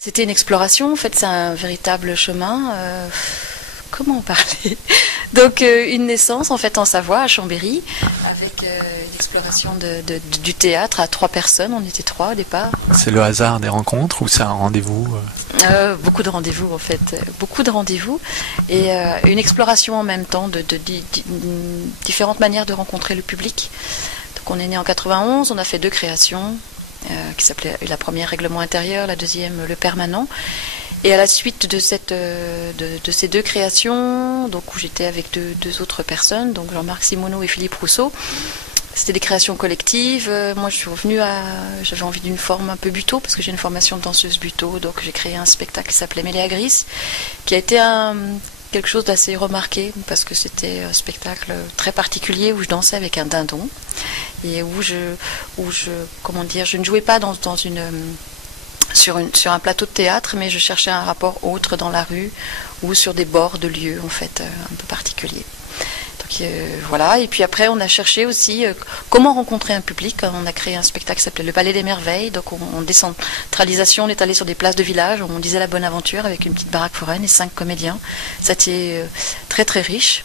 C'était une exploration, en fait, c'est un véritable chemin. Comment en parler? Donc une naissance en fait en Savoie, à Chambéry, avec une exploration du théâtre à 3 personnes. On était 3 au départ. C'est le hasard des rencontres ou c'est un rendez-vous? Beaucoup de rendez-vous en fait, beaucoup de rendez-vous et une exploration en même temps de différentes manières de rencontrer le public. Donc on est né en 91, on a fait 2 créations qui s'appelaient la première Règlement intérieur, la deuxième Le Permanent. Et à la suite de ces 2 créations, donc où j'étais avec deux autres personnes, donc Jean-Marc Simoneau et Philippe Rousseau, c'était des créations collectives. Moi, je suis revenue j'avais envie d'une forme un peu buto, parce que j'ai une formation de danseuse buto, donc j'ai créé un spectacle qui s'appelait Méléa Gris, qui a été quelque chose d'assez remarqué, parce que c'était un spectacle très particulier où je dansais avec un dindon, et où je ne jouais pas sur un plateau de théâtre, mais je cherchais un rapport autre dans la rue ou sur des bords de lieux en fait un peu particuliers. Donc voilà, et puis après on a cherché aussi comment rencontrer un public. On a créé un spectacle qui s'appelait Le Palais des Merveilles, donc en décentralisation, on est allé sur des places de village, on disait la bonne aventure avec une petite baraque foraine et 5 comédiens. Ça a été très très riche.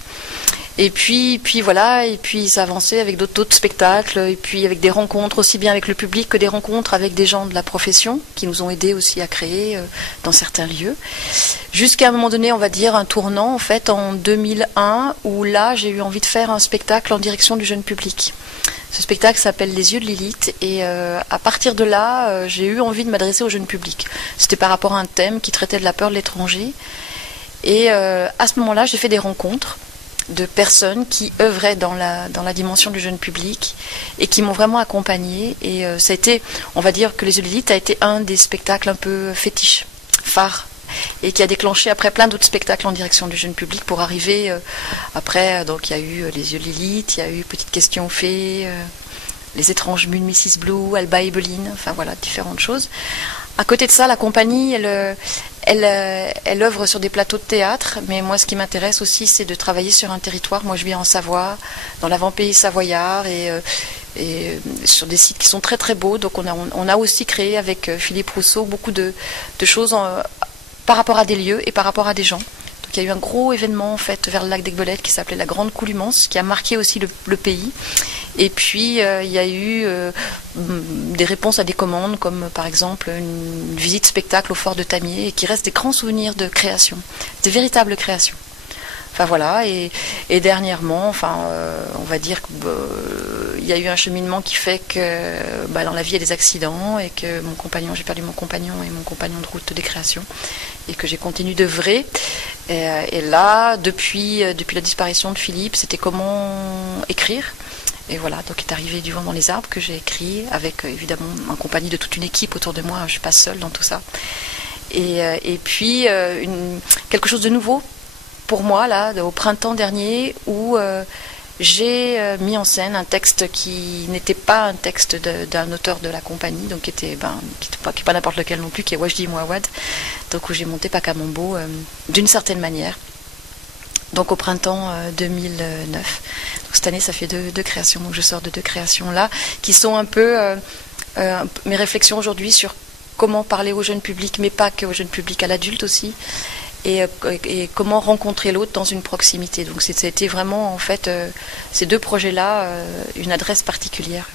Et puis voilà, et puis ça avançait avec d'autres spectacles, et puis avec des rencontres aussi bien avec le public que des rencontres avec des gens de la profession qui nous ont aidés aussi à créer dans certains lieux. Jusqu'à un moment donné, on va dire un tournant en fait en 2001 où là j'ai eu envie de faire un spectacle en direction du jeune public. Ce spectacle s'appelle Les Yeux de Lilith et à partir de là, j'ai eu envie de m'adresser au jeune public. C'était par rapport à un thème qui traitait de la peur de l'étranger. Et à ce moment-là, j'ai fait des rencontres de personnes qui œuvraient dans la dimension du jeune public et qui m'ont vraiment accompagnée. Et ça a été, on va dire que Les Yeux de Lilith a été un des spectacles un peu fétiches, phares, et qui a déclenché après plein d'autres spectacles en direction du jeune public pour arriver après. Donc il y a eu Les Yeux de Lilith, il y a eu Petite question fée, Les étranges mules Mrs Blue, Alba et Beline, enfin voilà, différentes choses. À côté de ça, la compagnie, elle œuvre sur des plateaux de théâtre, mais moi ce qui m'intéresse aussi c'est de travailler sur un territoire. Moi je vis en Savoie, dans l'avant-pays savoyard, et sur des sites qui sont très très beaux. Donc on a aussi créé avec Philippe Rousseau beaucoup de choses par rapport à des lieux et par rapport à des gens. Donc il y a eu un gros événement en fait vers le lac d'Aiguebelette qui s'appelait la Grande Coulimance, qui a marqué aussi le pays. Et puis il y a eu des réponses à des commandes, comme par exemple une visite spectacle au fort de Tamier, et qui reste des grands souvenirs de création, de véritables créations. Enfin voilà, et dernièrement, on va dire qu'il y a eu un cheminement qui fait que dans la vie il y a des accidents, et que j'ai perdu mon compagnon et mon compagnon de route des créations, et que j'ai continué d'œuvrer. Et là, depuis la disparition de Philippe, c'était comment écrire. Et voilà, donc est arrivé Du vent dans les arbres que j'ai écrit avec évidemment en compagnie de toute une équipe autour de moi. Je ne suis pas seule dans tout ça. Et puis quelque chose de nouveau pour moi là, au printemps dernier, où j'ai mis en scène un texte qui n'était pas un texte d'un auteur de la compagnie, donc qui était pas n'importe lequel non plus, qui est Wajdi Mouawad, donc où j'ai monté Pakamambo d'une certaine manière. Donc au printemps 2009. Donc cette année, ça fait 2 créations. Donc je sors de 2 créations là, qui sont un peu mes réflexions aujourd'hui sur comment parler au jeune public, mais pas qu'au jeune public, à l'adulte aussi, et comment rencontrer l'autre dans une proximité. Donc c'était vraiment en fait ces 2 projets-là une adresse particulière.